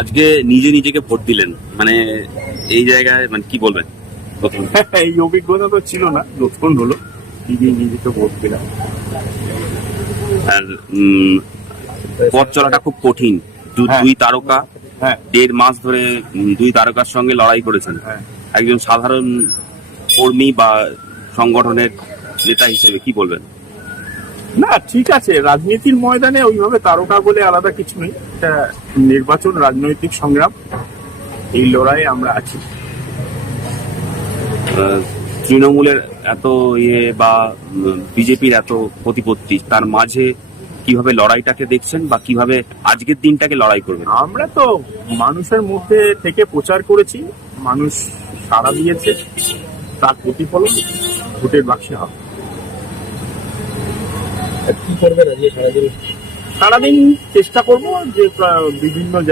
আজকে নিজে নিজেকে ভোট দিলেন, মানে এই জায়গায় মানে কি বলবেন প্রথম? এই অভিজ্ঞতা তো ছিল না, নতুন হলো। নিজে নিজেকে ভোট দিলাম। আর পথ চলাটা খুব কঠিন। হ্যাঁ। দুই তারকা হ্যাঁ। 1.5 মাস ধরে দুই তারকার সঙ্গে লড়াই করেছেন। হ্যাঁ। একজন সাধারণ কর্মী বা সংগঠনের নেতা হিসেবে কি বলবেন? না, ঠিক আছে, রাজনীতির ময়দানে ওইভাবে তারকা বলে আলাদা কিছু নেই। এটা নির্বাচন, রাজনৈতিক সংগ্রাম, এই লড়াইয়ে আমরা আছি। তৃণমূলের এত বা বিজেপির এত প্রতিপত্তি, তার মাঝে কিভাবে লড়াইটাকে দেখছেন বা কিভাবে আজকের দিনটাকে লড়াই করবেন? আমরা তো মানুষের মধ্যে থেকে প্রচার করেছি, মানুষ সাড়া দিয়েছে, তার প্রতিফলন ভোটের বাক্সে হবে। কি করবেন আজকে সারাদিন? সারাদিন চেষ্টা করব যে বিভিন্ন জায়গায়